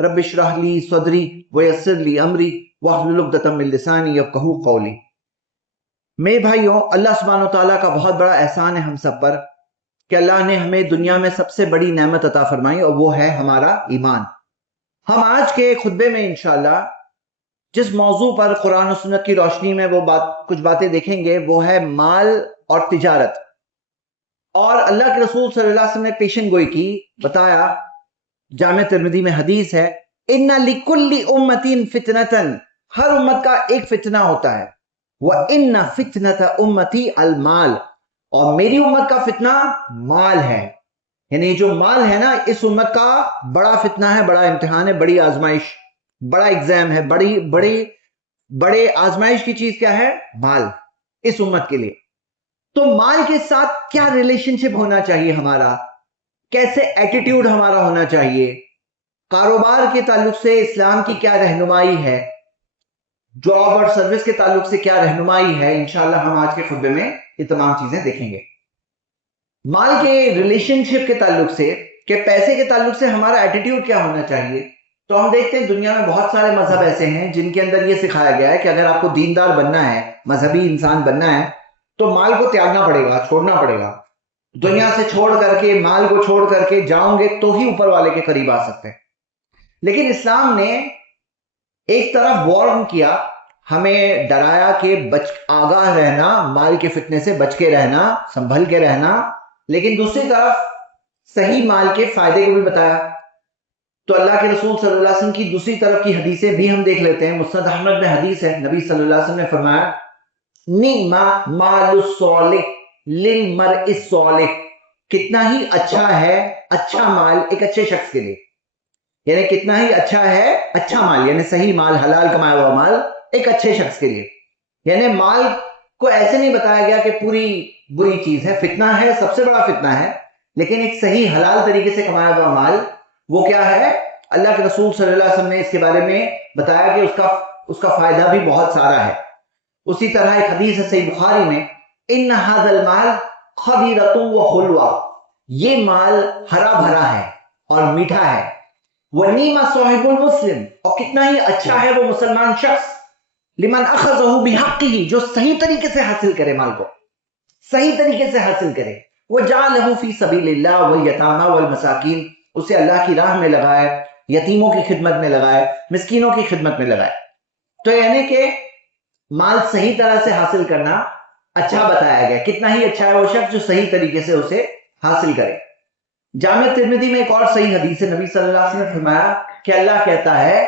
رب اشرح لی صدری ویسر لی امری واحلل عقدۃ من لسانی یفقہوا قولی۔ میرے بھائیوں، اللہ سبحانہ و تعالیٰ کا بہت بڑا احسان ہے ہم سب پر کہ اللہ نے ہمیں دنیا میں سب سے بڑی نعمت عطا فرمائی، اور وہ ہے ہمارا ایمان۔ ہم آج کے خطبے میں انشاءاللہ جس موضوع پر قرآن و سنت کی روشنی میں کچھ باتیں دیکھیں گے وہ ہے مال اور تجارت۔ اور اللہ کے رسول صلی اللہ علیہ وسلم نے پیشن گوئی کی، بتایا، جامع ترمذی میں حدیث ہے، ان لکل امۃ فتنۃ، ہر امت کا ایک فتنہ ہوتا ہے، وان فتنۃ امتی المال، اور میری امت کا فتنہ مال ہے۔ یعنی جو مال ہے نا، اس امت کا بڑا فتنہ ہے، بڑا امتحان ہے، بڑی آزمائش، بڑا ایگزام ہے، بڑے آزمائش کی چیز کیا ہے؟ مال، اس امت کے لیے۔ تو مال کے ساتھ کیا ریلیشن شپ ہونا چاہیے ہمارا، کیسے ایٹیٹیوڈ ہمارا ہونا چاہیے، کاروبار کے تعلق سے اسلام کی کیا رہنمائی ہے، جاب اور سروس کے تعلق سے کیا رہنمائی ہے، انشاءاللہ ہم آج کے خطبے میں یہ تمام چیزیں دیکھیں گے۔ مال کے ریلیشن شپ کے تعلق سے، کہ پیسے کے تعلق سے ہمارا ایٹیٹیوڈ کیا ہونا چاہیے، تو ہم دیکھتے ہیں دنیا میں بہت سارے مذہب ایسے ہیں جن کے اندر یہ سکھایا گیا ہے کہ اگر آپ کو دیندار بننا ہے، مذہبی انسان بننا ہے، تو مال کو تیاگنا پڑے گا، چھوڑنا پڑے گا۔ دنیا سے چھوڑ کر کے، مال کو چھوڑ کر کے جاؤں گے تو ہی اوپر والے کے قریب آ سکتے ہیں۔ لیکن اسلام نے ایک طرف وارن کیا، ہمیں ڈرایا کہ آگاہ رہنا، مال کے فتنے سے بچ کے رہنا، سنبھل کے رہنا، لیکن دوسری طرف صحیح مال کے فائدے کو بھی بتایا۔ تو اللہ کے رسول صلی اللہ علیہ وسلم کی دوسری طرف کی حدیثیں بھی ہم دیکھ لیتے ہیں۔ مسند احمد میں حدیث ہے، نبی صلی اللہ علیہ وسلم نے فرمایا، نعم مال الصالح للمرء الصالح، کتنا ہی اچھا ہے اچھا مال ایک اچھے شخص کے لیے، یعنی کتنا ہی اچھا ہے اچھا مال، یعنی صحیح مال، حلال کمایا ہوا مال ایک اچھے شخص کے لیے۔ یعنی مال کو ایسے نہیں بتایا گیا کہ پوری بری چیز ہے، فتنہ ہے، سب سے بڑا فتنہ ہے، لیکن ایک صحیح حلال طریقے سے کمایا ہوا مال وہ کیا ہے؟ اللہ کے رسول صلی اللہ علیہ وسلم نے اس کے بارے میں بتایا کہ اس کا فائدہ بھی بہت سارا ہے۔ اسی طرح ایک حدیث ہے صحیح بخاری میں، ان ھذا المال خضرۃ وحلوہ، یہ مال ہرا بھرا ہے اور میٹھا ہے، ونعم صاحب المسلم، اور کتنا ہی اچھا ہے وہ مسلمان شخص، لمن اخذہ بحقہ، جو صحیح طریقے سے حاصل کرے، مال کو صحیح طریقے سے حاصل کرے، وجعلہ فی سبیل اللہ والیتامى والمساکین، اسے اللہ کی راہ میں لگائے، یتیموں کی خدمت میں لگائے، مسکینوں کی خدمت میں لگائے۔ تو یعنی کہ مال صحیح طرح سے حاصل کرنا اچھا بتایا گیا، کتنا ہی اچھا ہے وہ شخص جو صحیح طریقے سے اسے حاصل کرے۔ جامع ترمذی میں ایک اور صحیح حدیث ہے، نبی صلی اللہ علیہ وسلم نے فرمایا کہ اللہ کہتا ہے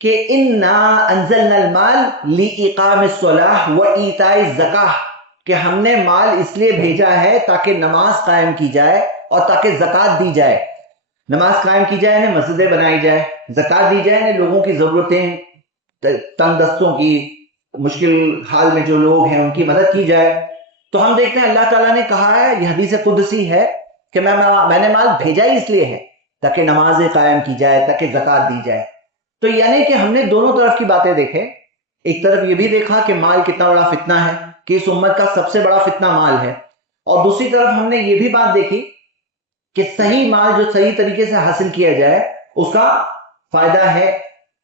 کہ انا انزلنا المال لاقام الصلاۃ وایتاء الزکاۃ، کہ ہم نے مال اس لیے بھیجا ہے تاکہ نماز قائم کی جائے اور تاکہ زکوٰۃ دی جائے۔ نماز قائم کی جائے یعنی مسجدیں بنائی جائے، زکوٰۃ دی جائے یعنی لوگوں کی ضرورتیں، تنگ دستوں کی، مشکل حال میں جو لوگ ہیں ان کی مدد کی جائے۔ تو ہم دیکھتے ہیں اللہ تعالیٰ نے کہا ہے، یہ حدیث قدسی ہے، کہ میں نے مال بھیجا ہی اس لیے ہے تاکہ نمازیں قائم کی جائے، تاکہ زکوٰۃ دی جائے۔ تو یعنی کہ ہم نے دونوں طرف کی باتیں دیکھیں، ایک طرف یہ بھی دیکھا کہ مال کتنا بڑا فتنہ ہے، کہ اس امت کا سب سے بڑا فتنہ مال ہے، اور دوسری طرف ہم نے یہ بھی بات دیکھی کہ صحیح مال جو صحیح طریقے سے حاصل کیا جائے اس کا فائدہ ہے،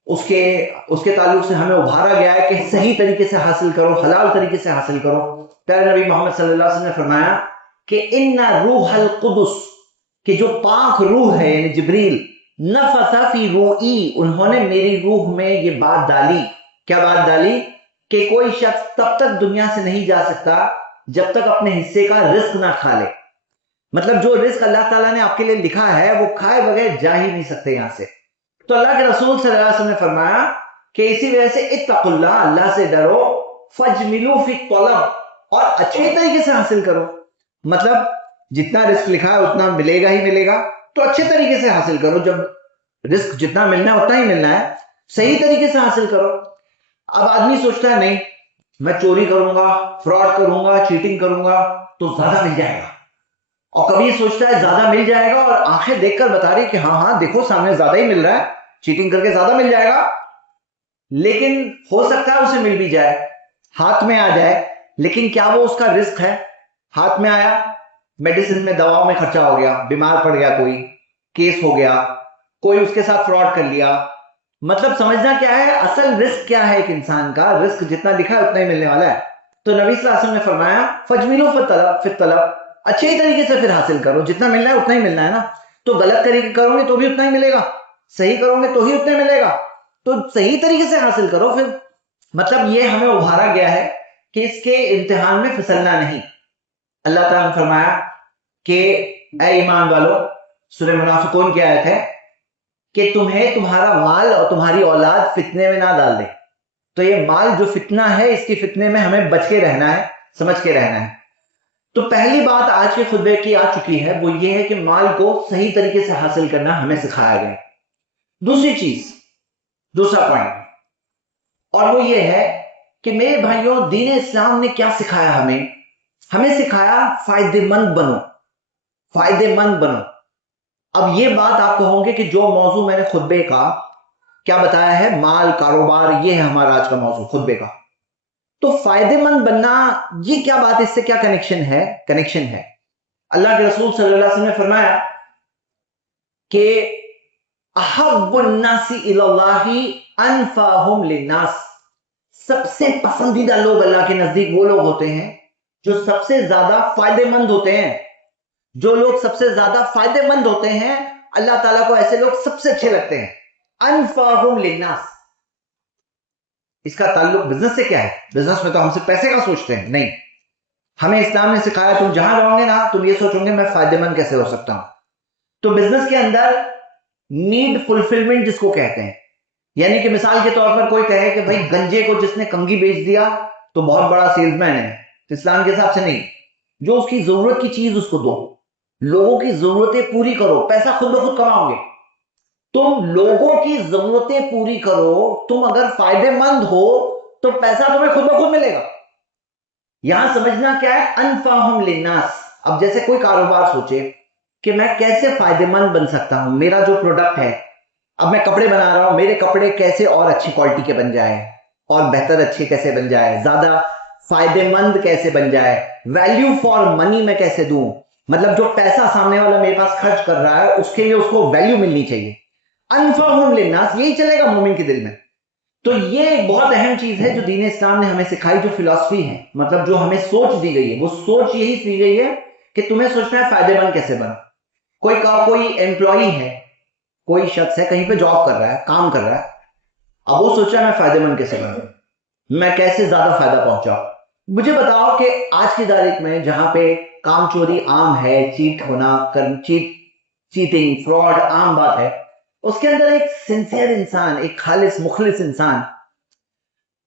اس کے تعلق سے ہمیں ابھارا گیا ہے کہ صحیح طریقے سے حاصل کرو، حلال طریقے سے حاصل کرو۔ پیارے نبی محمد صلی اللہ علیہ وسلم نے فرمایا کہ ان روح القدس، کہ جو پاک روح ہے یعنی جبریل، نفث فی روحی، انہوں نے میری روح میں یہ بات ڈالی۔ کیا بات ڈالی؟ کہ کوئی شخص تب تک دنیا سے نہیں جا سکتا جب تک اپنے حصے کا رزق نہ کھا لے۔ مطلب جو رزق اللہ تعالیٰ نے آپ کے لیے لکھا ہے وہ کھائے بغیر جا ہی نہیں سکتے یہاں سے۔ تو اللہ کے رسول صلی اللہ علیہ وسلم نے فرمایا کہ اسی وجہ سے اتقوا اللہ، اللہ سے ڈرو، فاجملوا فی الطلب، اور اچھے طریقے سے حاصل کرو۔ مطلب جتنا رزق لکھا ہے اتنا ملے گا ہی ملے گا، تو اچھے طریقے سے حاصل کرو، جب رزق جتنا ملنا ہے اتنا ہی ملنا ہے، صحیح طریقے سے حاصل کرو۔ اب آدمی سوچتا ہے نہیں میں چوری کروں گا، فراڈ کروں گا، چیٹنگ کروں گا تو زیادہ مل جائے گا، اور کبھی سوچتا ہے زیادہ مل جائے گا اور آنکھیں دیکھ کر بتا رہی کہ ہاں دیکھو سامنے زیادہ ہی مل رہا ہے، چیٹنگ کر کے زیادہ مل جائے گا، لیکن ہو سکتا ہے اسے مل بھی جائے، ہاتھ میں آ جائے، لیکن کیا وہ اس کا رزق ہے؟ ہاتھ میں آیا، میڈیسن میں، دواؤں میں خرچہ ہو گیا، بیمار پڑ گیا، کوئی کیس ہو گیا، کوئی اس کے ساتھ فراڈ کر لیا. مطلب سمجھنا کیا ہے, اصل رسک کیا ہے ایک انسان کا, رسک جتنا لکھا ہے اتنا ہی ملنے والا ہے. تو نبی صلی اللہ علیہ وسلم نے فرمایا فجملوا فی الطلب, اچھے ہی طریقے سے پھر حاصل کرو, جتنا ملنا ہے اتنا ہی ملنا ہے نا. تو غلط طریقے کرو گے تو بھی اتنا ہی ملے گا, صحیح کرو گے تو ہی اتنا ملے گا. تو صحیح طریقے سے حاصل کرو پھر. مطلب یہ ہمیں ابھارا گیا ہے کہ اس کے امتحان میں پھسلنا نہیں. اللہ تعالیٰ نے فرمایا کہ اے ایمان والو, سورہ منافقون کی آیت ہے کہ تمہیں تمہارا مال اور تمہاری اولاد فتنے میں نہ ڈال دے. تو یہ مال جو فتنہ ہے, اس کی فتنے میں ہمیں بچ کے رہنا ہے, سمجھ کے رہنا ہے. تو پہلی بات آج کے خطبے کی آ چکی ہے, وہ یہ ہے کہ مال کو صحیح طریقے سے حاصل کرنا ہمیں سکھایا گیا. دوسری چیز, دوسرا پوائنٹ, اور وہ یہ ہے کہ میرے بھائیوں, دین اسلام نے کیا سکھایا ہمیں؟ ہمیں سکھایا فائدے مند بنو, فائدے مند بنو. اب یہ بات آپ کہوں گے کہ جو موضوع میں نے خطبے کا کیا بتایا ہے, مال, کاروبار, یہ ہے ہمارا آج کا موضوع خطبے کا. تو فائدے مند بننا, یہ کیا بات, اس سے کیا کنیکشن ہے؟ کنیکشن ہے, اللہ کے رسول صلی اللہ علیہ وسلم نے فرمایا کہ احب الناس الی اللہ انفعہم للناس, سب سے پسندیدہ لوگ اللہ کے نزدیک وہ لوگ ہوتے ہیں جو سب سے زیادہ فائدے مند ہوتے ہیں. جو لوگ سب سے زیادہ فائدے مند ہوتے ہیں, اللہ تعالیٰ کو ایسے لوگ سب سے اچھے لگتے ہیں. انفعہم للناس, اس کا تعلق بزنس سے کیا ہے؟ بزنس میں تو ہم سے پیسے کا سوچتے ہیں, نہیں. ہمیں اسلام نے سکھایا تم جہاں جاؤ گے نا, تم یہ سوچو گے میں فائدے مند کیسے ہو سکتا ہوں. تو بزنس کے اندر نیڈ فلفلمنٹ جس کو کہتے ہیں, یعنی کہ مثال کے طور پر کوئی کہے کہ بھائی گنجے کو جس نے کنگھی بیچ دیا تو بہت بڑا سیلز مین ہے. تو اسلام کے حساب سے نہیں, جو اس کی ضرورت کی چیز اس کو دو, لوگوں کی ضرورتیں پوری کرو, پیسہ خود بخود کماؤ گے. تم لوگوں کی ضرورتیں پوری کرو, تم اگر فائدے مند ہو تو پیسہ تمہیں خود بخود ملے گا. یہاں سمجھنا کیا ہے, انفعہم للناس. اب جیسے کوئی کاروبار سوچے کہ میں کیسے فائدے مند بن سکتا ہوں, میرا جو پروڈکٹ ہے, اب میں کپڑے بنا رہا ہوں, میرے کپڑے کیسے اور اچھی کوالٹی کے بن جائے, اور بہتر اچھے کیسے بن جائے, زیادہ فائدے مند کیسے بن جائے, ویلیو فار منی میں کیسے دوں. مطلب جو پیسہ سامنے والا میرے پاس خرچ کر رہا ہے اس کے لیے اس کو ویلیو ملنی چاہیے. انفعہم للناس, یہی چلے گا مومن کے دل میں. تو یہ ایک بہت اہم چیز ہے جو دین اسلام نے ہمیں سکھائی, جو فلسفی ہے, مطلب جو ہمیں سوچ دی گئی ہے, وہ سوچ یہی دی گئی ہے کہ تمہیں سوچنا ہے فائدے مند کیسے بنا. کوئی ایمپلائی ہے, کوئی شخص ہے کہیں پہ جاب کر رہا ہے, کام کر رہا ہے, اب وہ سوچا میں فائدے مند کیسے بنوں, میں کیسے زیادہ فائدہ پہنچاؤں. مجھے بتاؤ کہ آج کی تاریخ میں جہاں پہ کام چوری عام ہے, چیٹ ہونا, چیٹنگ, فراڈ عام بات ہے, اس کے اندر ایک سنسیئر انسان, ایک خالص مخلص انسان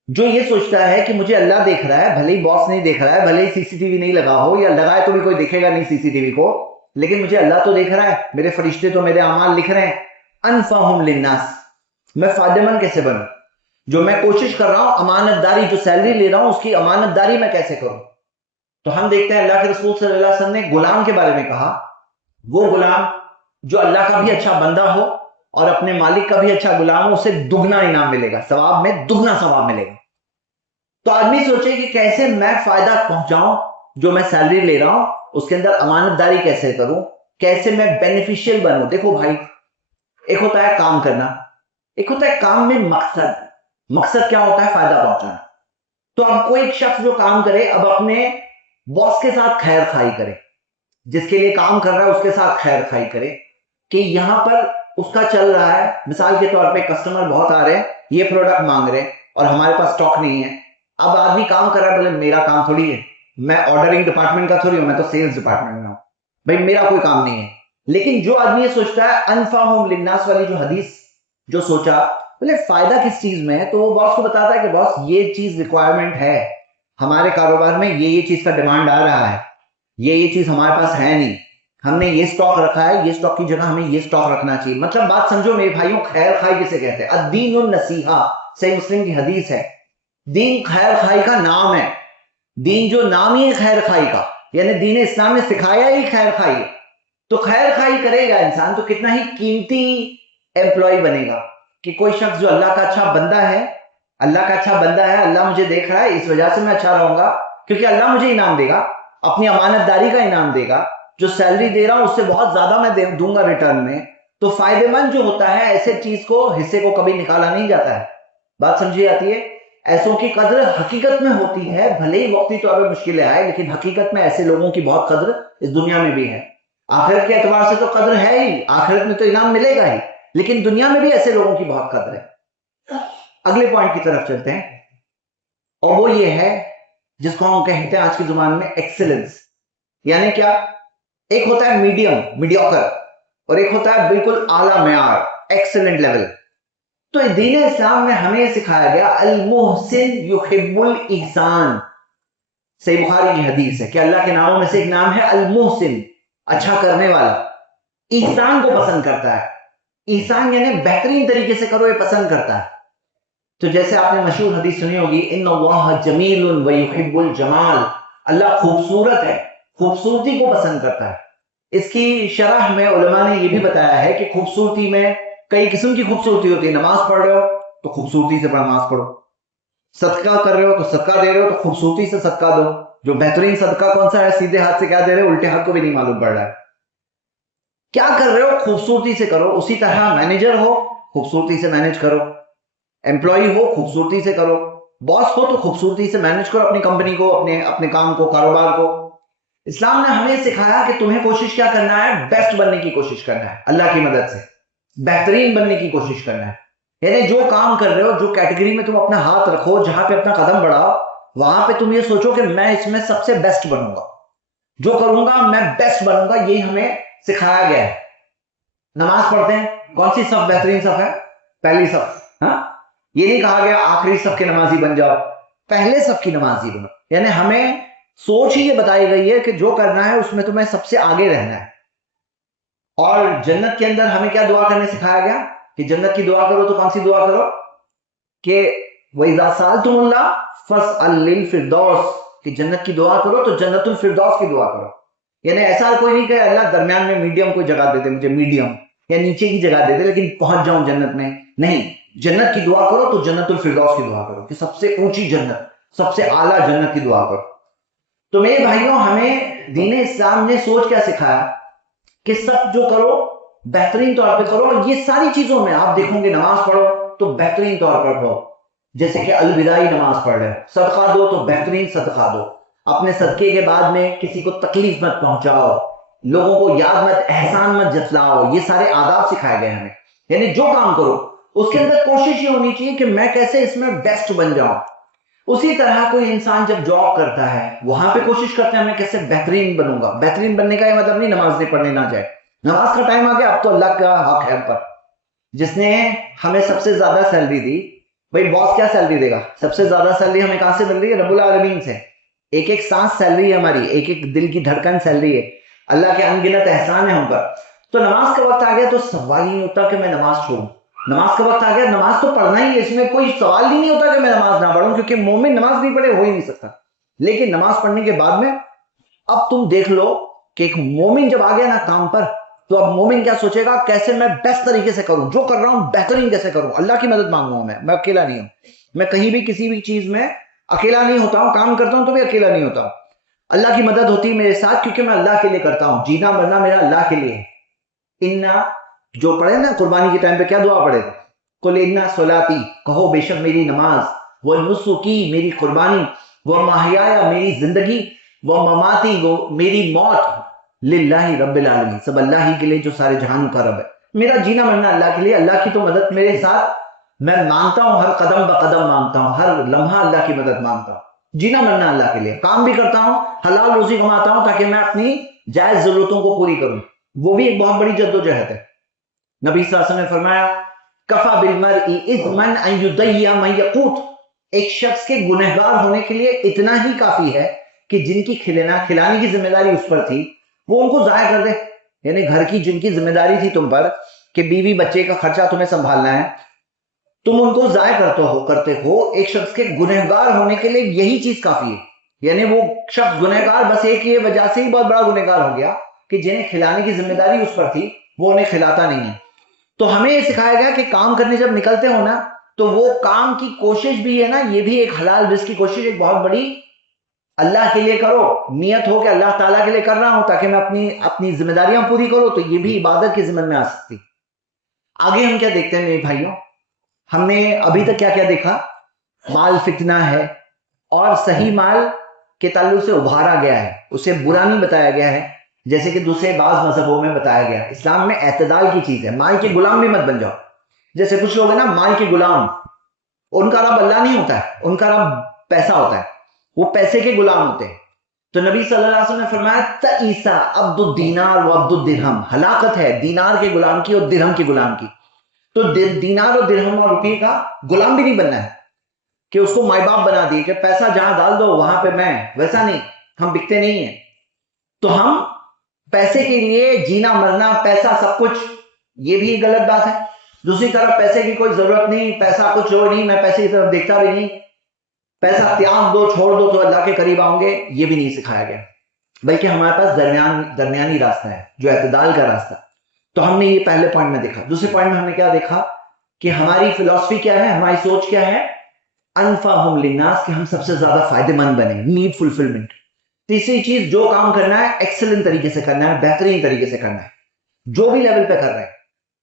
جو یہ سوچتا ہے کہ مجھے اللہ دیکھ رہا ہے, بھلے ہی باس نہیں دیکھ رہا ہے, بھلے ہی سی سی ٹی وی نہیں لگا ہو, یا لگائے تو بھی کوئی دیکھے گا نہیں سی سی ٹی وی کو, لیکن مجھے اللہ تو دیکھ رہا ہے, میرے فرشتے تو میرے اعمال لکھ رہے ہیں. انفعہم للناس, میں فائدے مند کیسے بنوں, جو میں کوشش کر رہا ہوں امانت داری, جو سیلری لے رہا ہوں اس کی امانت داری میں کیسے کروں. تو ہم دیکھتے ہیں اللہ کے رسول صلی اللہ علیہ وسلم نے غلام کے بارے میں کہا, وہ غلام جو اللہ کا بھی اچھا بندہ ہو اور اپنے مالک کا بھی اچھا غلام ہو, اسے دگنا انعام ملے گا, ثواب میں دگنا ثواب ملے گا. تو آدمی سوچے کہ کیسے میں فائدہ پہنچاؤں, جو میں سیلری لے رہا ہوں اس کے اندر امانت داری کیسے کروں, کیسے میں بینیفیشیل بنوں. دیکھو بھائی, ایک ہوتا ہے کام کرنا, ایک ہوتا ہے کام میں مقصد. مقصد کیا ہوتا ہے؟ فائدہ پہنچانا. تو اب کوئی ایک شخص جو کام کرے, اب اپنے باس کے ساتھ خیر خائی کرے, جس کے لیے کام کر رہا ہے اس کے ساتھ خیر خائی کرے, کہ یہاں پر اس کا چل رہا ہے, مثال کے طور پہ کسٹمر بہت آ رہے ہیں, یہ پروڈکٹ مانگ رہے ہیں اور ہمارے پاس سٹاک نہیں ہے. اب آدمی کام کر رہا ہے, بولے میرا کام تھوڑی ہے, میں آرڈرنگ ڈپارٹمنٹ کا تھوڑی ہوں, میں تو سیلز ڈپارٹمنٹ میں ہوں, بھائی میرا کوئی کام نہیں ہے. لیکن جو آدمی یہ سوچتا ہے انفعہم للناس والی جو حدیث جو سوچا, بولے فائدہ کس چیز میں ہے, تو وہ باس کو بتاتا ہے کہ باس یہ چیز ریکوائرمنٹ ہے ہمارے کاروبار میں, یہ چیز کا ڈیمانڈ آ رہا ہے, یہ چیز ہمارے پاس ہے نہیں, ہم نے یہ سٹاک رکھا ہے, یہ سٹاک کی جگہ ہمیں یہ سٹاک رکھنا چاہیے. مطلب بات سمجھو میرے بھائیوں, خیر خائی کسے کہتے ہیں؟ الدین النصیحہ, صحیح مسلم کی حدیث ہے. دین خیر خائی کا نام ہے, دین جو نام ہی ہے خیر خائی کا, یعنی دین اسلام نے سکھایا ہی خیر خائی ہے. تو خیر خائی کرے گا انسان تو کتنا ہی قیمتی ایمپلائی بنے گا, کہ کوئی شخص جو اللہ کا اچھا بندہ ہے, اللہ کا اچھا بندہ ہے, اللہ مجھے دیکھ رہا ہے, اس وجہ سے میں اچھا رہوں گا, کیونکہ اللہ مجھے انعام دے گا, اپنی امانت داری کا انعام دے گا, جو سیلری دے رہا ہوں اس سے بہت زیادہ میں دوں گا ریٹرن میں, تو فائدے مند جو ہوتا ہے ایسے چیز کو حصے کو کبھی نکالا نہیں جاتا ہے. بات سمجھی آتی ہے؟ ایسوں کی قدر حقیقت میں ہوتی ہے، بھلے ہی وقتی طور پہ مشکلیں آئے، لیکن حقیقت میں ایسے لوگوں کی بہت قدر اس دنیا میں بھی ہے. آخرت کے اعتبار سے تو قدر ہے ہی، آخرت میں تو انعام ملے گا ہی، لیکن دنیا میں بھی ایسے لوگوں کی بہت قدر ہے. اگلے پوائنٹ کی طرف چلتے ہیں، اور وہ یہ ہے جس کو ہم کہتے ہیں آج کی زبان میں ایکسلنس. یعنی کیا؟ ایک ہوتا ہے میڈیم، میڈیوکر، اور ایک ہوتا ہے بالکل اعلیٰ معیار، ایکسلنٹ لیول. تو دین اسلام میں ہمیں سکھایا گیا المحسن یحب الاحسان. صحیح بخاری کی حدیث ہے کہ اللہ کے ناموں میں سے ایک نام ہے المحسن، اچھا کرنے والا. احسان کو پسند کرتا ہے. احسان یعنی بہترین طریقے سے کرو، یہ پسند کرتا ہے. تو جیسے آپ نے مشہور حدیث سنی ہوگی، ان اللہ جمیل ویحب الجمال، اللہ خوبصورت ہے، خوبصورتی کو پسند کرتا ہے. اس کی شرح میں علماء نے یہ بھی بتایا ہے کہ خوبصورتی میں کئی قسم کی خوبصورتی ہوتی ہے. نماز پڑھ رہے ہو تو خوبصورتی سے نماز پڑھو، صدقہ کر رہے ہو تو صدقہ دے رہے ہو تو خوبصورتی سے صدقہ دو. جو بہترین صدقہ کون سا ہے؟ سیدھے ہاتھ سے کیا دے رہے ہو، الٹے ہاتھ کو بھی نہیں معلوم پڑ رہا ہے. کیا کر رہے ہو خوبصورتی سے کرو. اسی طرح مینیجر ہو خوبصورتی سے مینیج کرو، امپلائی ہو خوبصورتی سے کرو، باس ہو تو خوبصورتی سے مینیج کرو اپنی کمپنی کو، اپنے کام کو، کاروبار کو. اسلام نے ہمیں سکھایا کہ تمہیں کوشش کیا کرنا ہے؟ بیسٹ بننے کی کوشش کرنا ہے، اللہ کی مدد سے بہترین بننے کی کوشش کرنا ہے. یعنی جو کام کر رہے ہو، جو کیٹیگری میں تم اپنا ہاتھ رکھو، جہاں پہ اپنا قدم بڑھاؤ، وہاں پہ تم یہ سوچو کہ میں اس میں سب سے بیسٹ بنوں گا، جو کروں گا میں بیسٹ بنوں گا. یہی ہمیں سکھایا گیا ہے. نماز پڑھتے ہیں، کون سی صف بہترین صف ہے؟ پہلی صف. ہاں، یہ نہیں کہا گیا آخری صف کے نمازی بن جاؤ، پہلے صف کی نمازی بنو. یعنی ہمیں سوچ ہی یہ بتائی گئی ہے کہ جو کرنا ہے اس میں تمہیں سب سے آگے رہنا ہے. اور جنت کے اندر ہمیں کیا دعا کرنے سکھایا گیا کہ جنت کی دعا کرو تو کون سی دعا کرو؟ کہ وَإِذَا سَأَلْتُمُ اللَّهَ فَاسْأَلُوا لِلْفِرْدَوْسِ، کہ جنت کی دعا کرو تو جنت الفردوس کی دعا کرو. یعنی ایسا کوئی نہیں کہ اللہ درمیان میں میڈیم کوئی جگہ دے دے مجھے، میڈیم یا نیچے کی جگہ دے دے لیکن پہنچ جاؤں جنت میں. نہیں، جنت کی دعا کرو تو جنت الفردوس کی دعا کرو، کہ سب سے اونچی جنت، سب سے اعلیٰ جنت کی دعا کرو. تو میرے بھائیوں، ہمیں دین اسلام نے سوچ کیا سکھایا کہ سب جو کرو بہترین طور پہ کرو. یہ ساری چیزوں میں آپ دیکھو گے، نماز پڑھو تو بہترین طور پر پڑھو، جیسے کہ الوداعی نماز پڑھ رہے، صدقہ دو تو بہترین صدقہ دو، اپنے صدقے کے بعد میں کسی کو تکلیف مت پہنچاؤ، لوگوں کو یاد مت، احسان مت جتلاؤ. یہ سارے آداب سکھائے گئے ہمیں. یعنی جو کام کرو اس کے اندر کوشش یہ ہونی چاہیے کہ میں کیسے اس میں بیسٹ بن جاؤں. اسی طرح کوئی انسان جب جاب کرتا ہے وہاں پہ کوشش کرتا ہے میں کیسے بہترین بنوں گا. بہترین بننے کا یہ مطلب نہیں نماز نہیں پڑھنے نہ جائے، نماز کا ٹائم آ گیا، اب تو اللہ کا حق ہے پر. جس نے ہمیں سب سے زیادہ سیلری دی، بھائی باس کیا سیلری دے گا؟ سب سے زیادہ سیلری ہمیں کہاں سے مل رہی ہے؟ رب العالمین سے. ایک ایک سانس سیلری ہے ہماری، ایک ایک دل کی دھڑکن سیلری ہے. اللہ کے انگنت احسان ہے ہم پر. تو نماز کا وقت آ گیا تو سوال ہی نہیں ہوتا کہ میں نماز چھوڑوں. نماز کا وقت آ گیا، نماز تو پڑھنا ہی ہے، اس میں کوئی سوال ہی نہیں ہوتا کہ میں نماز نہ پڑھوں، کیونکہ مومن نماز نہیں پڑھے ہو ہی نہیں سکتا. لیکن نماز پڑھنے کے بعد میں اب تم دیکھ لو کہ ایک مومن جب آ گیا نا کام پر، تو اب مومن کیا سوچے گا؟ کیسے میں بیسٹ طریقے سے کروں، جو کر رہا ہوں بہترین کیسے کروں. اللہ کی مدد مانگ رہا ہوں، میں اکیلا نہیں ہوں. میں کہیں بھی کسی بھی چیز میں اکیلا نہیں ہوتا ہوں، کام کرتا ہوں تو بھی اکیلا نہیں ہوتا ہوں. اللہ کی مدد ہوتی ہے میرے ساتھ، کیونکہ میں اللہ کے لیے کرتا ہوں. جینا مرنا میرا اللہ کے لیے ہے. انا جو پڑھے نا قربانی کے ٹائم پہ کیا دعا پڑھے؟ قل انا صلاتی، کہو بے شک میری نماز، ونسکی میری قربانی، ومحیایا میری زندگی، ومماتی وہ میری موت، للہ رب العالمین، سب اللہ ہی کے لیے جو سارے جہانوں کا رب ہے. میرا جینا مرنا اللہ کے لیے. اللہ کی تو مدد میرے ساتھ، میں مانگتا ہوں، ہر قدم بقدم مانگتا ہوں، ہر لمحہ اللہ کی مدد مانگتا ہوں. جینا مرنا اللہ کے لیے. کام بھی کرتا ہوں، حلال روزی کماتا ہوں تاکہ میں اپنی جائز ضرورتوں کو پوری کروں. وہ بھی ایک بہت بڑی جدوجہد ہے. نبی صلی اللہ علیہ وسلم نے فرمایا کفا بالمرء اثما ان یضیع من یقوت، ایک شخص کے گنہگار ہونے کے لیے اتنا ہی کافی ہے کہ جن کی کھلانے کی ذمہ داری اس پر تھی وہ ان کو ضائع کر دے. یعنی گھر کی جن کی ذمہ داری تھی تم پر کہ بیوی بچے کا خرچہ تمہیں سنبھالنا ہے، تم ان کو ضائع کرتے ہو. ایک شخص کے گنہگار ہونے کے لیے یہی چیز کافی ہے. یعنی وہ شخص گنہگار بس ایک یہ وجہ سے ہی بہت بڑا گنہگار ہو گیا کہ جنہیں کھلانے کی ذمہ داری اس پر تھی وہ انہیں کھلاتا نہیں ہے. تو ہمیں یہ سکھایا گیا کہ کام کرنے جب نکلتے ہو نا تو وہ کام کی کوشش بھی ہے نا، یہ بھی ایک حلال رزق کی کوشش، ایک بہت بڑی اللہ کے لیے کرو. نیت ہو کہ اللہ تعالیٰ کے لیے کر رہا ہوں تاکہ میں اپنی ذمہ داریاں پوری کروں، تو یہ بھی عبادت کے ذمن میں آ سکتی. آگے ہم کیا دیکھتے ہیں میرے بھائیوں؟ ہم نے ابھی تک کیا کیا دیکھا؟ مال فتنہ ہے اور صحیح مال کے تعلق سے ابھارا گیا ہے، اسے برا نہیں بتایا گیا ہے جیسے کہ دوسرے بعض مذہبوں میں بتایا گیا. اسلام میں اعتدال کی چیز ہے. مال کے غلام بھی مت بن جاؤ. جیسے کچھ لوگ ہیں نا مال کے غلام، ان کا رب اللہ نہیں ہوتا ہے، ان کا رب پیسہ ہوتا ہے، وہ پیسے کے غلام ہوتے ہیں. تو نبی صلی اللہ علیہ وسلم نے فرمایا تعیسا عبد الدینار و عبد الدرہم، ہلاکت ہے دینار کے غلام کی اور درہم کے غلام کی. تو دینار اور درہم اور روپے کا غلام بھی نہیں بننا ہے کہ اس کو مائی باپ بنا دیے کہ پیسہ جہاں ڈال دو وہاں پہ میں، ویسا نہیں. ہم بکتے نہیں ہیں. تو ہم پیسے کے لیے جینا مرنا، پیسہ سب کچھ، یہ بھی غلط بات ہے. دوسری طرف پیسے کی کوئی ضرورت نہیں، پیسہ کچھ ہو نہیں، میں پیسے کی طرف دیکھتا بھی نہیں، پیسہ تیاگ دو چھوڑ دو تو اللہ کے قریب آؤں گے، یہ بھی نہیں سکھایا گیا. بلکہ ہمارے پاس درمیانی راستہ ہے جو اعتدال کا راستہ. تو ہم نے یہ پہلے پوائنٹ میں دیکھا. دوسرے پوائنٹ میں ہم نے کیا دیکھا کہ ہماری فلسفی کیا ہے، ہماری سوچ کیا ہے؟ انفعہم للناس، کہ ہم سب سے زیادہ فائدہ مند بنے، نیڈ فلفلمنٹ. تیسری چیز، جو کام کرنا ہے ایکسلنٹ طریقے سے کرنا ہے، بہترین طریقے سے کرنا ہے، جو بھی لیول پہ کر رہے ہیں.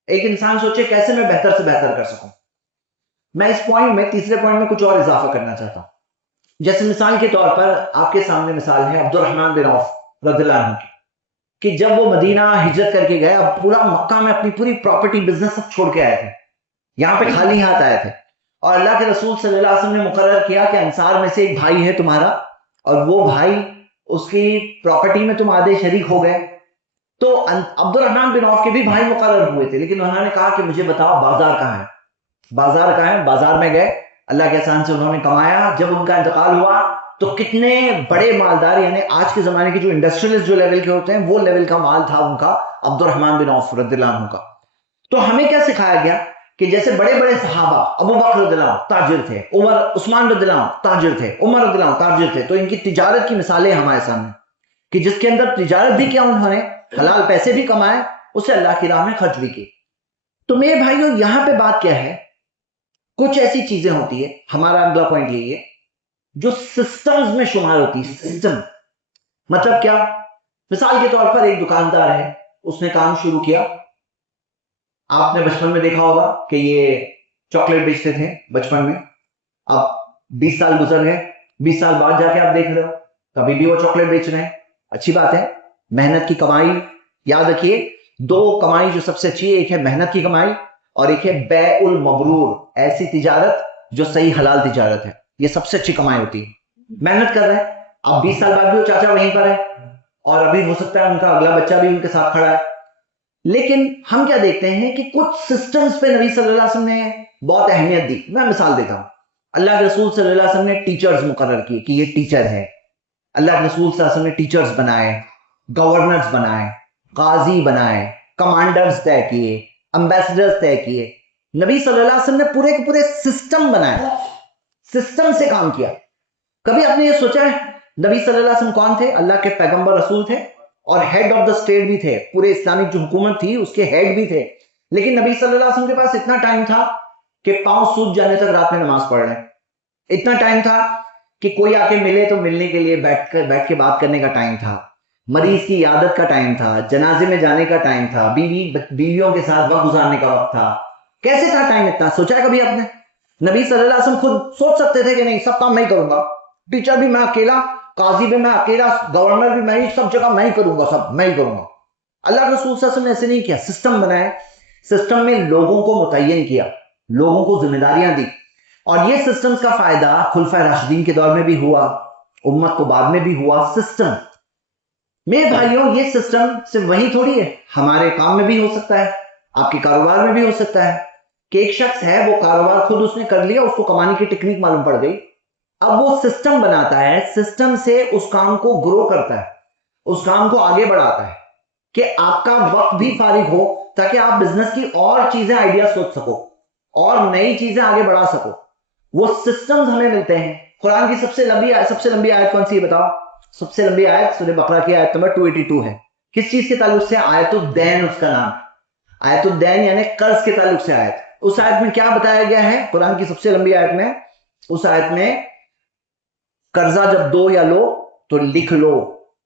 ایک انسان سوچے کیسے میں بہتر سے بہتر کر سکوں. میں اس پوائنٹ میں، تیسرے پوائنٹ میں کچھ اور اضافہ کرنا چاہتا ہوں. جیسے مثال کے طور پر آپ کے سامنے مثال ہے عبد الرحمن بن عوف رضی اللہ عنہ کی، کہ جب وہ مدینہ ہجرت کر کے گئے، اب پورا مکہ میں اپنی پوری پراپرٹی بزنس سب چھوڑ کے آئے تھے، یہاں پہ خالی ہاتھ آئے تھے. اور اللہ کے رسول صلی اللہ علیہ وسلم نے مقرر کیا کہ انصار میں سے ایک بھائی ہے تمہارا، اور وہ بھائی اس کی پراپرٹی میں تم آدھے شریک ہو گئے. تو عبد الرحمن بن عوف کے بھی بھائی مقرر ہوئے تھے، لیکن انہوں نے کہا کہ مجھے بتاؤ بازار کہاں ہے. بازار کہاں ہے؟ بازار میں گئے، اللہ کے احسان سے انہوں نے کمایا. جب ان کا انتقال ہوا تو کتنے بڑے مالدار، یعنی آج کے زمانے کے جو انڈسٹریلسٹ جو لیول کے ہوتے ہیں وہ لیول کا مال تھا ان کا، عبد الرحمن بن عوف رضی اللہ عنہ کا. تو ہمیں کیا سکھایا گیا کہ جیسے بڑے بڑے صحابہ، ابو بکر رضی اللہ عنہ تاجر تھے، عثمان رضی اللہ عنہ تاجر تھے، عمر رضی اللہ عنہ تاجر تھے، تو ان کی تجارت کی مثالیں ہمارے سامنے کہ جس کے اندر تجارت بھی کیا، انہوں نے حلال پیسے بھی کمائے، اسے اللہ کی راہ میں خرچ بھی کی. تو میرے بھائیوں یہاں پہ بات کیا ہے؟ کچھ ایسی چیزیں ہوتی ہے، ہمارا اگلا پوائنٹ یہی ہے، جو سسٹمز میں شمار ہوتی ہے. سسٹم مطلب کیا؟ مثال کے طور پر ایک دکاندار ہے، اس نے کام شروع کیا. آپ نے بچپن میں دیکھا ہوگا کہ یہ چاکلیٹ بیچتے تھے بچپن میں. اب 20 سال گزر گئے، 20 سال بعد جا کے آپ دیکھ رہے ہو کبھی بھی وہ چاکلیٹ بیچ رہے ہیں. اچھی بات ہے، محنت کی کمائی. یاد رکھیے دو کمائی جو سب سے اچھی ہے، ایک ہے محنت کی کمائی اور ایک ہے بیع المبرور، ایسی تجارت جو صحیح حلال تجارت ہے. یہ سب سے اچھی کمائی ہوتی ہے. محنت کر رہے ہیں، اب 20 سال بعد بھی وہ چاچا وہیں پر ہے اور ابھی ہو سکتا ہے ان کا اگلا بچہ بھی ان کے ساتھ کھڑا ہے. لیکن ہم کیا دیکھتے ہیں کہ کچھ سسٹمز پہ نبی صلی اللہ علیہ وسلم نے بہت اہمیت دی. میں مثال دیتا ہوں، اللہ کے رسول صلی اللہ علیہ وسلم نے ٹیچرز مقرر کیے کہ یہ ٹیچر ہے. اللہ کے رسول صلی اللہ علیہ وسلم نے ٹیچرز بنائے، گورنرز بنائے، قاضی بنائے، کمانڈرز طے کیے، امبیسڈرز طے کیے. نبی صلی اللہ علیہ وسلم نے پورے کے پورے سسٹم بنائے، سسٹم سے کام کیا. کبھی آپ نے یہ سوچا ہے نبی صلی اللہ علیہ وسلم کون تھے؟ اللہ کے پیغمبر رسول تھے اور ہیڈ آف دا اسٹیٹ بھی تھے، پورے اسلامک جو حکومت تھی اس کے ہیڈ بھی تھے. لیکن نبی صلی اللہ علیہ وسلم کے پاس اتنا ٹائم تھا کہ پاؤں سوج جانے تک رات میں نماز پڑھ رہے ہیں. اتنا ٹائم تھا کہ کوئی آ کے ملے تو ملنے کے لیے بیٹھ کے بات کرنے کا ٹائم تھا، مریض کی عیادت کا ٹائم تھا، جنازے میں جانے کا ٹائم تھا، بیویوں کے ساتھ وقت گزارنے کا وقت تھا. کیسے تھا ٹائم اتنا؟ سوچا ہے کبھی آپ نے؟ نبی صلی اللہ علیہ وسلم خود سوچ سکتے تھے کہ نہیں سب کام میں ہی کروں گا، ٹیچر بھی میں اکیلا، قاضی بھی میں اکیلا، گورنر بھی میں ہی، سب جگہ میں ہی کروں گا، سب میں ہی کروں گا. اللہ کے رسول صلی اللہ علیہ وسلم نے ایسے نہیں کیا. سسٹم بنائے، سسٹم میں لوگوں کو متعین کیا، لوگوں کو ذمہ داریاں دی. اور یہ سسٹمز کا فائدہ خلفائے راشدین کے دور میں بھی ہوا، امت کو بعد میں بھی ہوا. سسٹم میرے بھائیوں یہ سسٹم صرف وہی تھوڑی ہے، ہمارے کام میں بھی ہو سکتا ہے، آپ کے کاروبار میں بھی ہو سکتا ہے کہ ایک شخص ہے وہ کاروبار خود اس نے کر لیا، اس کو کمانے کی ٹیکنیک معلوم پڑ گئی، اب وہ سسٹم بناتا ہے، سسٹم سے اس کام کو گرو کرتا ہے، اس کام کو آگے بڑھاتا ہے کہ آپ کا وقت بھی فارغ ہو تاکہ آپ بزنس کی اور چیزیں آئیڈیا سوچ سکو اور نئی چیزیں آگے بڑھا سکو. وہ سسٹمز ہمیں ملتے ہیں. قرآن کی سب سے لمبی آیت کون سی ہے بتاؤ؟ سب سے لمبی آیت سورہ بقرہ کی آیت نمبر 282 ہے. کس چیز کے تعلق سے؟ آیت الدین اس کا نام. آیت الدین یعنی قرض کے تعلق سے آیت. اس آیت میں کیا بتایا گیا ہے؟ قرآن کی سب سے لمبی آیت میں، اس آیت میں قرضہ جب دو یا لو تو لکھ لو،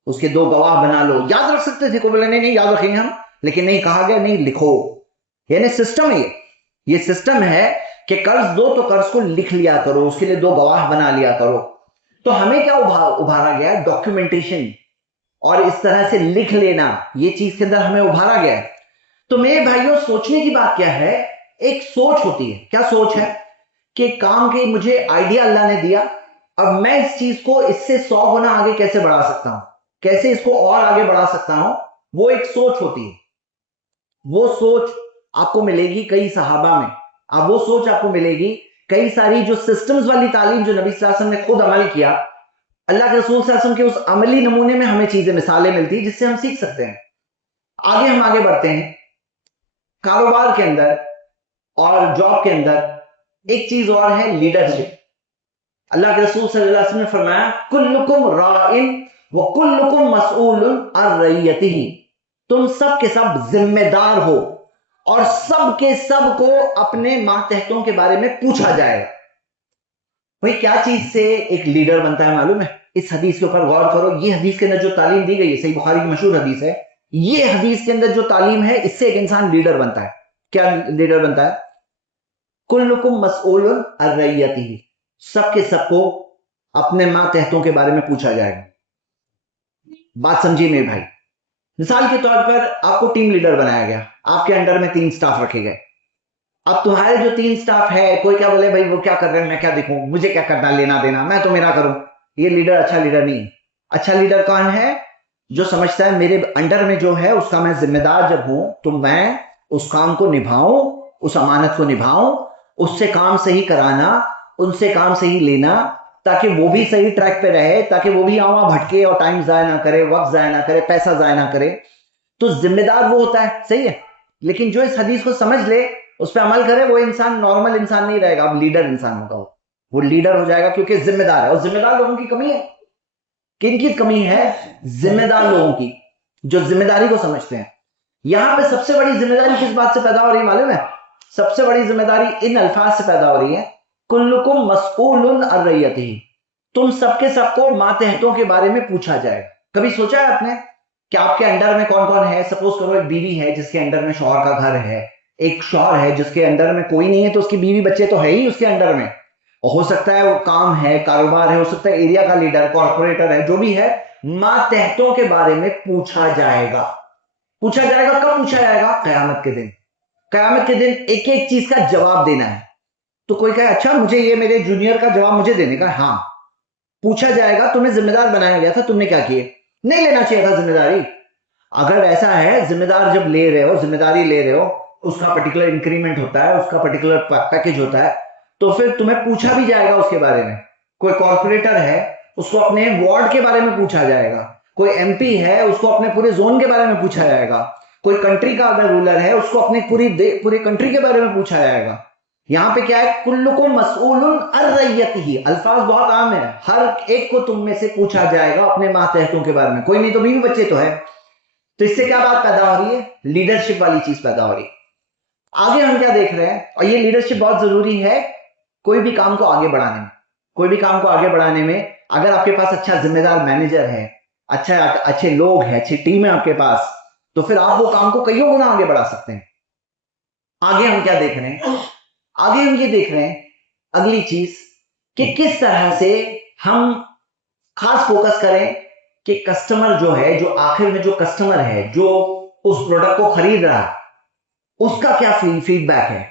اس کے دو گواہ بنا لو. یاد رکھ سکتے تھے، کو بولے نہیں یاد رکھیں گے ہم، لیکن نہیں کہا گیا نہیں لکھو. یعنی سسٹم ہے یہ سسٹم ہے کہ قرض دو تو قرض کو لکھ لیا کرو، اس کے لیے 2 گواہ بنا لیا کرو. تو ہمیں کیا ابھارا گیا؟ ڈاکیومنٹیشن اور اس طرح سے لکھ لینا، یہ چیز کے اندر ہمیں ابھارا گیا ہے. تو میرے بھائیوں سوچنے کی بات کیا ہے؟ ایک سوچ ہوتی ہے. کیا سوچ ہے؟ کہ کام کے مجھے آئیڈیا اللہ نے دیا، اب میں اس چیز کو اس سے 100 گنا آگے کیسے بڑھا سکتا ہوں، کیسے اس کو اور آگے بڑھا سکتا ہوں. وہ ایک سوچ ہوتی ہے. وہ سوچ آپ کو ملے گی کئی صحابہ میں، اب وہ سوچ آپ کو ملے گی کئی ساری جو سسٹمز والی تعلیم جو نبی صلی اللہ علیہ وسلم نے خود عمل کیا، اللہ کے رسول صلی اللہ علیہ وسلم کے اس عملی نمونے میں ہمیں چیزیں مثالیں ملتی جس سے ہم سیکھ سکتے ہیں. آگے ہم آگے بڑھتے ہیں. کاروبار کے اندر اور جاب کے اندر ایک چیز اور ہے، لیڈرشپ. اللہ کے رسول صلی اللہ علیہ وسلم نے فرمایا کلکم راعٍ وکلکم مسئول عن رعیتہ، تم سب کے سب ذمہ دار ہو اور سب کے سب کو اپنے ماتحتوں کے بارے میں پوچھا جائے گا. بھئی کیا چیز سے ایک لیڈر بنتا ہے معلوم ہے؟ اس حدیث کے اوپر غور کرو. یہ حدیث کے اندر جو تعلیم دی گئی ہے، صحیح بخاری کی مشہور حدیث ہے، یہ حدیث کے اندر جو تعلیم ہے اس سے ایک انسان لیڈر بنتا ہے. کیا لیڈر بنتا ہے؟ کلکم مسئول عن رعیتہ، سب کے سب کو اپنے ماتحتوں کے بارے میں پوچھا جائے گا. بات سمجھیے میرے بھائی. مثال کے طور پر آپ کو ٹیم لیڈر بنایا گیا، آپ کے انڈر میں 3 سٹاف رکھے گئے. اب تمہارے جو 3 سٹاف ہے، کوئی کیا بولے بھائی وہ کیا کر رہے ہیں میں کیا دیکھوں، مجھے کیا کرنا لینا دینا، میں تو میرا کروں. یہ لیڈر اچھا لیڈر نہیں ہے. اچھا لیڈر کون ہے؟ جو سمجھتا ہے میرے انڈر میں جو ہے اس کا میں ذمہ دار جب ہوں تو میں اس کام کو نبھاؤں، اس امانت کو نبھاؤں، اس سے کام صحیح کرانا، ان سے کام صحیح لینا، تاکہ وہ بھی صحیح ٹریک پہ رہے، تاکہ وہ بھی آواں بھٹکے اور ٹائم ضائع نہ کرے، وقت ضائع نہ کرے، پیسہ ضائع نہ کرے. تو ذمہ دار وہ ہوتا ہے، صحیح ہے. لیکن جو اس حدیث کو سمجھ لے، اس پہ عمل کرے، وہ انسان نارمل انسان نہیں رہے گا، اب لیڈر انسان ہوگا. وہ لیڈر ہو جائے گا کیونکہ ذمہ دار ہے. اور ذمہ دار لوگوں کی کمی ہے. کن کی کمی ہے؟ ذمہ دار لوگوں کی، جو ذمہ داری کو سمجھتے ہیں. یہاں پہ سب سے بڑی ذمہ داری کس بات سے پیدا ہو رہی ہے معلوم ہے؟ سب سے بڑی ذمہ داری ان الفاظ سے پیدا ہو رہی ہے، کلکم مسئول عن رعیتہ، تم سب کے سب کو ماتحتوں کے بارے میں پوچھا جائے گا. کبھی سوچا ہے آپ نے کہ آپ کے انڈر میں کون کون ہے؟ سپوز کرو ایک بیوی ہے جس کے انڈر میں شوہر کا گھر ہے، ایک شوہر ہے جس کے انڈر میں کوئی نہیں ہے تو اس کی بیوی بچے تو ہے ہی اس کے انڈر میں، اور ہو سکتا ہے وہ کام ہے، کاروبار ہے، ہو سکتا ہے ایریا کا لیڈر، کارپوریٹر ہے، جو بھی ہے، ماتحتوں کے بارے میں پوچھا جائے گا. پوچھا جائے گا کب پوچھا جائے گا؟ قیامت کے دن. قیامت کے دن ایک ایک چیز کا جواب دینا ہے. تو کوئی کہے اچھا مجھے یہ میرے جونیئر کا جواب مجھے دینے کا، ہاں پوچھا جائے گا تمہیں ذمہ دار بنایا گیا تھا، تم نے کیا کیے؟ نہیں لینا چاہیے تھا ذمہ داری. اگر ایسا ہے ذمہ دار جب لے رہے ہو، ذمہ داری لے رہے ہو، اس کا پرٹیکولر انکریمنٹ ہوتا ہے، اس کا پرٹیکولر پیکج ہوتا ہے، تو پھر تمہیں پوچھا بھی جائے گا اس کے بارے میں. کوئی کارپوریٹر ہے اس کو اپنے وارڈ کے بارے میں پوچھا جائے گا، کوئی ایم پی ہے اس کو اپنے پورے زون کے بارے میں پوچھا جائے گا، کوئی کنٹری کا اگر رولر ہے اس کو اپنے پوری کنٹری کے بارے میں پوچھا جائے گا. یہاں پہ کیا ہے؟ کلکم مسئول عن رعیتہ، الفاظ بہت عام ہیں، ہر ایک کو تم میں سے پوچھا جائے گا اپنے ماتحتوں کے بارے میں. کوئی نہیں تو بیوی بچے تو ہے. تو اس سے کیا بات پیدا ہو رہی ہے؟ لیڈرشپ والی چیز پیدا ہو رہی ہے. آگے ہم کیا دیکھ رہے ہیں؟ اور یہ لیڈرشپ بہت ضروری ہے کوئی بھی کام کو آگے بڑھانے میں. کوئی بھی کام کو آگے بڑھانے میں اگر آپ کے پاس اچھا ذمہ دار مینیجر ہے، اچھے لوگ ہیں، اچھی ٹیم ہے آپ کے پاس، تو پھر آپ وہ کام کو کئیوں گنا آگے بڑھا سکتے ہیں. آگے ہم کیا دیکھ رہے ہیں؟ آگے ہم یہ دیکھ رہے ہیں اگلی چیز کہ کس طرح سے ہم خاص فوکس کریں کہ کسٹمر جو ہے، جو آخر میں جو کسٹمر ہے جو اس پروڈکٹ کو خرید رہا ہے، اس کا کیا فیڈ بیک ہے،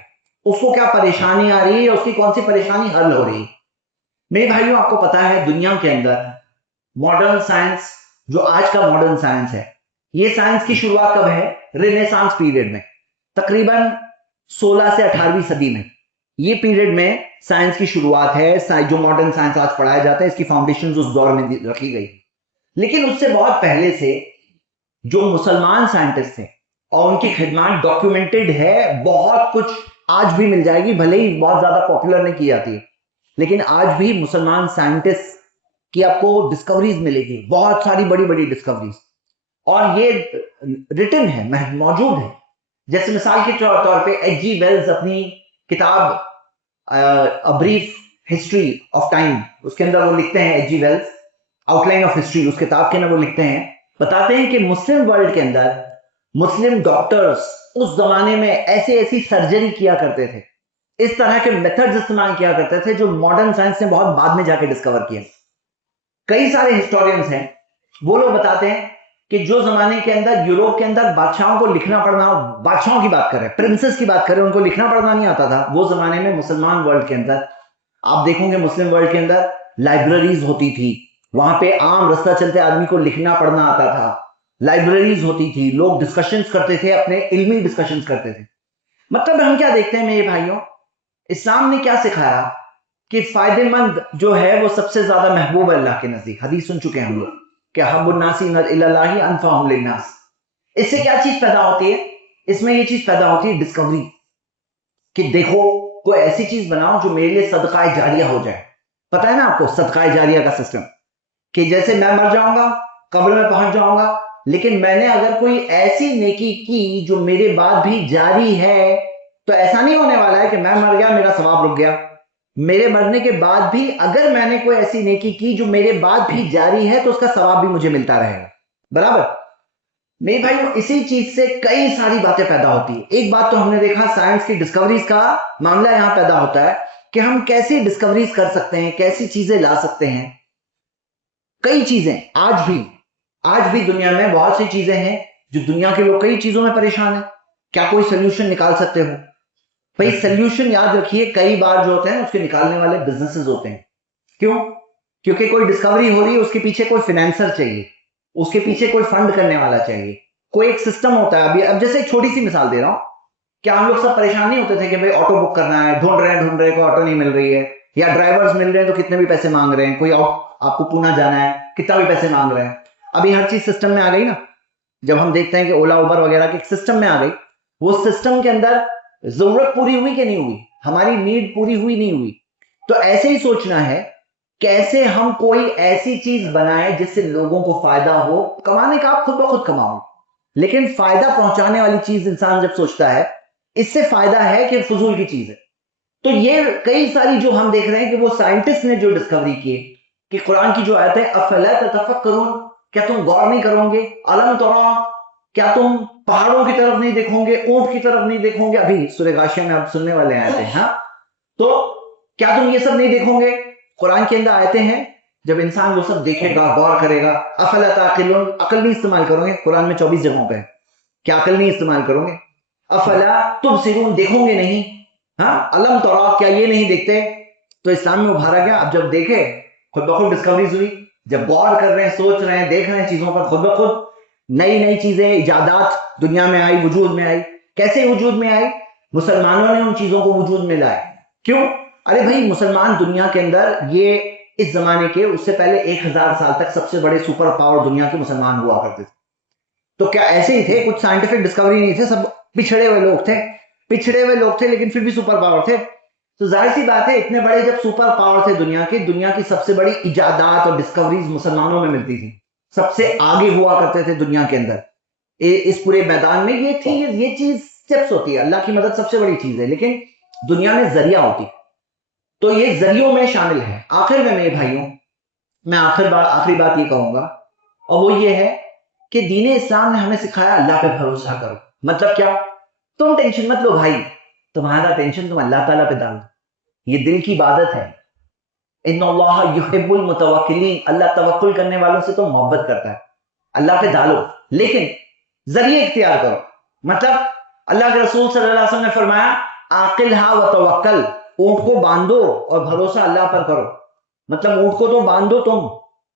اس کو کیا پریشانی آ رہی ہے، اس کی کون سی پریشانی حل ہو رہی ہے. میرے بھائیوں آپ کو پتا ہے دنیا کے اندر ماڈرن سائنس، جو آج کا ماڈرن سائنس ہے، یہ سائنس کی شروعات کب ہے؟ رینیسانس پیریڈ میں، تقریباً 16 سے 18ویں صدی میں. یہ پیریڈ میں سائنس کی شروعات ہے. جو ماڈرن سائنس آج پڑھایا جاتا ہے اس کی فاؤنڈیشنز اس دور میں رکھی گئی. لیکن اس سے بہت پہلے سے جو مسلمان سائنٹسٹ تھے اور ان کی خدمات ڈاکیومنٹڈ ہے، بہت کچھ آج بھی مل جائے گی، بھلے ہی بہت زیادہ پاپولر نہیں کی جاتی ہے، لیکن آج بھی مسلمان سائنٹسٹ کی آپ کو ڈسکوریز ملے گی، بہت ساری بڑی بڑی ڈسکوریز، اور یہ ریٹن ہے، موجود ہے. جیسے مثال کے طور پہ ایچ جی ویلز اپنی کتاب A Brief History of Time، اس کے اندر وہ لکھتے ہیں، H G Wells outline of history اس کتاب کے اندر وہ لکھتے ہیں، بتاتے ہیں کہ مسلم ورلڈ کے اندر مسلم ڈاکٹرز اس زمانے میں ایسی سرجری کیا کرتے تھے، اس طرح کے میتھڈز استعمال کیا کرتے تھے جو ماڈرن سائنس نے بہت بعد میں جا کے ڈسکور کیا۔ کئی سارے ہسٹورینز ہیں، وہ لوگ بتاتے ہیں کہ جو زمانے کے اندر یوروپ کے اندر بادشاہوں کو لکھنا پڑھنا، بادشاہوں کی بات کریں، پرنسس کی بات کریں، ان کو لکھنا پڑھنا نہیں آتا تھا، وہ زمانے میں مسلمان ورلڈ کے اندر آپ دیکھو گے مسلم ورلڈ کے اندر لائبریریز ہوتی تھی، وہاں پہ عام رستہ چلتے آدمی کو لکھنا پڑھنا آتا تھا، لائبریریز ہوتی تھی، لوگ ڈسکشنز کرتے تھے، اپنے علمی ڈسکشنز کرتے تھے۔ مطلب ہم کیا دیکھتے ہیں میرے بھائیوں، اسلام نے کیا سکھایا کہ فائدے مند جو ہے وہ سب سے زیادہ محبوب ہے اللہ کے نزدیک۔ حدیث سن چکے ہیں ہم لوگ کہ حب الناس الی اللہ انفعهم للناس۔ اس سے کیا چیز پیدا ہوتی ہے؟ اس میں یہ چیز پیدا ہوتی ہے ڈسکوری، کہ دیکھو کوئی ایسی چیز بناؤ جو میرے لیے صدقہ جاریہ ہو جائے۔ پتہ ہے نا آپ کو صدقہ جاریہ کا سسٹم، کہ جیسے میں مر جاؤں گا، قبر میں پہنچ جاؤں گا، لیکن میں نے اگر کوئی ایسی نیکی کی جو میرے بعد بھی جاری ہے، تو ایسا نہیں ہونے والا ہے کہ میں مر گیا میرا ثواب رک گیا، میرے مرنے کے بعد بھی اگر میں نے کوئی ایسی نیکی کی جو میرے بعد بھی جاری ہے تو اس کا ثواب بھی مجھے ملتا رہے گا، برابر۔ میرے بھائیوں اسی چیز سے کئی ساری باتیں پیدا ہوتی ہیں۔ ایک بات تو ہم نے دیکھا، سائنس کی ڈسکوریز کا معاملہ یہاں پیدا ہوتا ہے کہ ہم کیسی ڈسکوریز کر سکتے ہیں، کیسی چیزیں لا سکتے ہیں۔ کئی چیزیں آج بھی دنیا میں بہت سی چیزیں ہیں جو دنیا کے لوگ کئی چیزوں میں پریشان ہیں، کیا کوئی سلوشن نکال سکتے ہو؟ بھئی سلوشن یاد رکھیے کئی بار جو ہوتے ہیں اس کے نکالنے والے بزنسز ہوتے ہیں۔ کیوں؟ کیونکہ کوئی ڈسکوری ہو رہی ہے، اس کے پیچھے کوئی فینانسر چاہیے، اس کے پیچھے کوئی فنڈ کرنے والا چاہیے، کوئی ایک سسٹم ہوتا ہے۔ اب جیسے ایک چھوٹی سی مثال دے رہا ہوں، کیا ہم لوگ سب پریشان نہیں ہوتے تھے کہ بھئی آٹو بک کرنا ہے، ڈھونڈ رہے کو آٹو نہیں مل رہی ہے، یا ڈرائیورز مل رہے ہیں تو کتنے بھی پیسے مانگ رہے ہیں، کوئی آپ کو پونا جانا ہے کتنا بھی پیسے مانگ رہے ہیں۔ ابھی ہر چیز سسٹم میں آ گئی نا، جب ہم دیکھتے ہیں کہ اولا اوبر وغیرہ کے سسٹم میں آ گئی، وہ سسٹم کے اندر ضرورت پوری ہوئی کہ نہیں ہوئی، ہماری نیڈ پوری ہوئی نہیں ہوئی۔ تو ایسے ہی سوچنا ہے کیسے ہم کوئی ایسی چیز بنائیں جس سے لوگوں کو فائدہ ہو۔ کمانے کا آپ خود بخود کماؤ، لیکن فائدہ پہنچانے والی چیز انسان جب سوچتا ہے اس سے فائدہ ہے کہ فضول کی چیز ہے۔ تو یہ کئی ساری جو ہم دیکھ رہے ہیں کہ وہ سائنٹسٹ نے جو ڈسکوری کی کہ قرآن کی جو آیت ہے افلا تتفکرون، کیا تم غور نہیں کرو گے، علم ترا، کیا تم پہاڑوں کی طرف نہیں دیکھو گے، اونٹ کی طرف نہیں دیکھو گے، ابھی سورہ غاشیہ میں آپ سننے والے آیتیں ہیں، ہاں، تو کیا تم یہ سب نہیں دیکھو گے؟ قرآن کے اندر آیتیں ہیں، جب انسان وہ سب دیکھے گا، غور کرے گا، افلا تعقلون، عقل نہیں استعمال کرو گے، قرآن میں 24 جگہوں پہ کیا عقل نہیں استعمال کرو گے؟ افلا تبصرون، دیکھو گے نہیں، ہاں، علم ترا، کیا یہ نہیں دیکھتے؟ تو اسلام میں ابھارا گیا۔ اب جب دیکھے خود بخود ڈسکوریز ہوئی، جب غور کر رہے ہیں، سوچ رہے ہیں، دیکھ رہے ہیں چیزوں پر، خود بخود نئی چیزیں، ایجادات دنیا میں آئی، وجود میں آئی۔ کیسے وجود میں آئی؟ مسلمانوں نے ان چیزوں کو وجود میں لائے۔ کیوں؟ ارے بھائی مسلمان دنیا کے اندر یہ اس زمانے کے، اس سے پہلے 1000 سال تک سب سے بڑے سپر پاور دنیا کے مسلمان ہوا کرتے تھے۔ تو کیا ایسے ہی تھے؟ کچھ سائنٹیفک ڈسکوری نہیں تھے، سب پچھڑے ہوئے لوگ تھے لیکن پھر بھی سپر پاور تھے۔ تو ظاہر سی بات ہے اتنے بڑے جب سپر پاور تھے دنیا کی سب سے بڑی ایجادات اور ڈسکوریز مسلمانوں میں ملتی تھی، سب سے آگے ہوا کرتے تھے دنیا کے اندر اس پورے میدان میں۔ یہ تھی، یہ چیز سٹیپس ہوتی ہے، اللہ کی مدد سب سے بڑی چیز ہے، لیکن دنیا میں ذریعہ ہوتی، تو یہ ذریعوں میں شامل ہے۔ آخر میں میرے بھائیوں، میں آخری بات یہ کہوں گا، اور وہ یہ ہے کہ دین اسلام نے ہمیں سکھایا اللہ پہ بھروسہ کرو۔ مطلب کیا؟ تم ٹینشن مت لو بھائی، تمہارا ٹینشن تم اللہ تعالیٰ پہ ڈالو، یہ دل کی عبادت ہے۔ ان اللہ یحب المتوکلین، اللہ توکل کرنے والوں سے تو محبت کرتا ہے، اللہ پہ ڈالو، لیکن ذریعے اختیار کرو۔ مطلب اللہ کے رسول صلی اللہ علیہ وسلم نے فرمایا عاقلھا وتوکل، اونٹ کو باندھو اور بھروسہ اللہ پر کرو۔ مطلب اونٹ کو تو باندھو، تم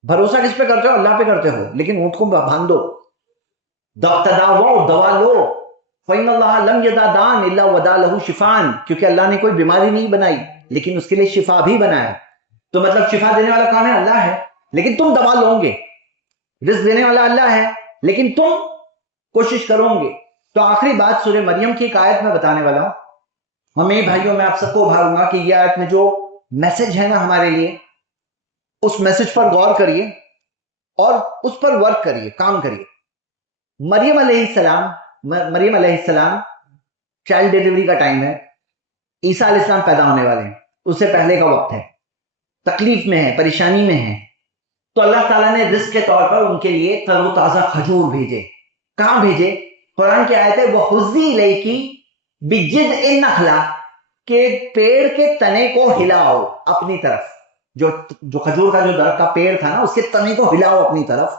بھروسہ کس پہ کرتے ہو؟ اللہ پہ کرتے ہو، لیکن اونٹ کو باندھو۔ تداووا، دوا لو، فإن اللہ لم یدع داء الا وضع له شفاء، کیونکہ اللہ نے کوئی بیماری نہیں بنائی لیکن اس کے لیے شفا بھی بنایا۔ تو مطلب شفا دینے والا کون ہے؟ اللہ ہے، لیکن تم دوا لو گے۔ رزق دینے والا اللہ ہے لیکن تم کوشش کرو گے۔ تو آخری بات سورہ مریم کی ایک آیت میں بتانے والا ہوں، اور میرے بھائیوں میں آپ سب کو ابھاروں گا کہ یہ آیت میں جو میسج ہے نا ہمارے لیے، اس میسج پر غور کریے اور اس پر ورک کریے، کام کریے۔ مریم علیہ السلام چائلڈ ڈیلیوری کا ٹائم ہے، عیسیٰ علیہ السلام پیدا ہونے والے ہیں، اس سے پہلے کا وقت ہے، تکلیف میں ہے، پریشانی میں ہے۔ تو اللہ تعالیٰ نے رزق کے طور پر ان کے لیے تر و تازہ کھجور بھیجے۔ کہاں بھیجے؟ قرآن کی آیت ہے وَحُزِّي إِلَيْكِ بِجِذْعِ النَّخْلَةِ کہ پیڑ کے تنے کو ہلاؤ اپنی طرف. جو کھجور کا جو درخت کا پیڑ تھا نا اس کے تنے کو ہلاؤ اپنی طرف.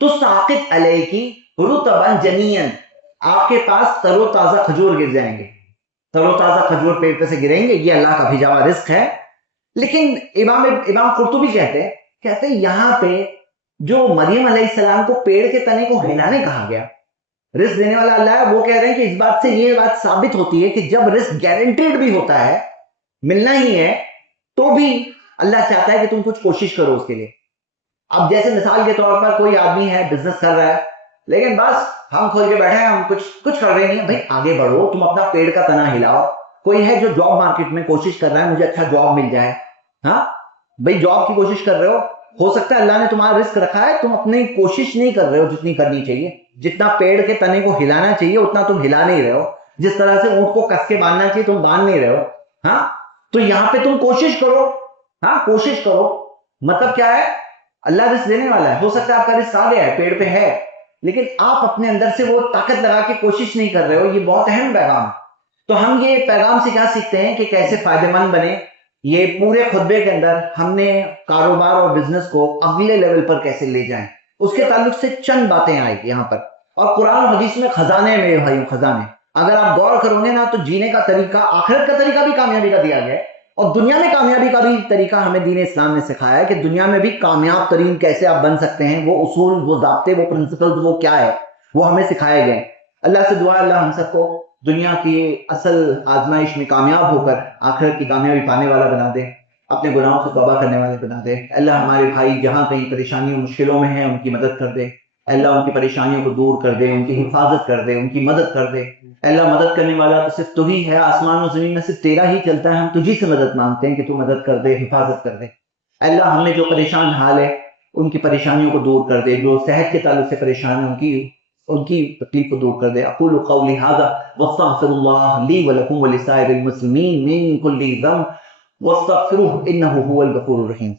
تُسَاقِطْ عَلَيْكِ رُطَبًا جَنِيًّا آپ کے پاس تر و تازہ کھجور گر جائیں گے. تر و تازہ کھجور پیڑ پہ سے گریں گے. یہ اللہ کا بھیجا ہوا رزق ہے. لیکن امام قرطبی کہتے ہیں یہاں پہ جو مریم علیہ السلام کو پیڑ کے تنے کو ہلانے کہا گیا, رزق دینے والا اللہ ہے, وہ کہہ رہے ہیں کہ اس بات سے یہ بات ثابت ہوتی ہے کہ جب رزق گارنٹیڈ بھی ہوتا ہے, ملنا ہی ہے, تو بھی اللہ چاہتا ہے کہ تم کچھ کوشش کرو اس کے لیے. اب جیسے مثال کے طور پر کوئی آدمی ہے بزنس کر رہا ہے, لیکن بس ہم کھول کے بیٹھے ہیں, ہم کچھ کر رہے نہیں ہیں. بھائی آگے بڑھو, تم اپنا پیڑ کا تنا ہلاؤ. کوئی ہے جو جاب مارکیٹ میں کوشش کر رہا ہے مجھے اچھا جاب مل جائے, ہاں بھائی جاب کی کوشش کر رہے ہو سکتا ہے اللہ نے تمہارا رزق رکھا ہے, تم اپنی کوشش نہیں کر رہے ہو جتنی کرنی چاہیے. جتنا پیڑ کے تنے کو ہلانا چاہیے اتنا تم ہلا نہیں رہے ہو. جس طرح سے اونٹ کو کس کے باندھنا چاہیے تم باندھ نہیں رہے ہو. ہاں تو یہاں پہ تم کوشش کرو, ہاں کوشش کرو. مطلب کیا ہے, اللہ رزق دینے والا ہے. ہو سکتا ہے آپ کا رزق آ گیا ہے, پیڑ پہ ہے, لیکن آپ اپنے اندر سے وہ طاقت لگا کے کوشش نہیں کر رہے ہو. یہ بہت اہم پیغام. تو ہم یہ پیغام سے کیا سیکھتے ہیں کہ کیسے فائدہ مند بنے. یہ پورے خطبے کے اندر ہم نے کاروبار اور بزنس کو اگلے لیول پر کیسے لے جائیں, اس کے تعلق سے چند باتیں آئی یہاں پر. اور قرآن و حدیث میں خزانے میرے بھائیوں, خزانے. اگر آپ غور کرو گے نا تو جینے کا طریقہ, آخرت کا طریقہ بھی کامیابی کا دیا گیا ہے, اور دنیا میں کامیابی کا بھی طریقہ ہمیں دین اسلام نے سکھایا ہے کہ دنیا میں بھی کامیاب ترین کیسے آپ بن سکتے ہیں. وہ اصول, وہ ضابطے, وہ پرنسپلز, وہ کیا ہے, وہ ہمیں سکھائے گئے. اللہ سے دعا اللہ ہم سب کو دنیا کی اصل آزمائش میں کامیاب ہو کر آخرت کی کامیابی پانے والا بنا دے, اپنے گناہوں سے توبہ کرنے والے بنا دے. اللہ ہمارے بھائی جہاں کہیں پریشانیوں مشکلوں میں ہیں ان کی مدد کر دے. اللہ ان کی پریشانیوں کو دور کر دے, ان کی حفاظت کر دے, ان کی مدد کر دے. اللہ مدد کرنے والا تو صرف تو ہی ہے, آسمان و زمین میں صرف تیرا ہی چلتا ہے. ہم تجھی سے مدد مانگتے ہیں کہ تو مدد کر دے, حفاظت کر دے. اللہ ہم نے جو پریشان حال ہے ان کی پریشانیوں کو دور کر دے. جو صحت کے تعلق سے پریشان ہیں ان کی تکلیف کو دور کر دے. اقول قولی ھذا واستغفر اللہ لی ولکم ولسائر المسلمین من کل ذنب واستغفروہ انہ هو الغفور الرحیم.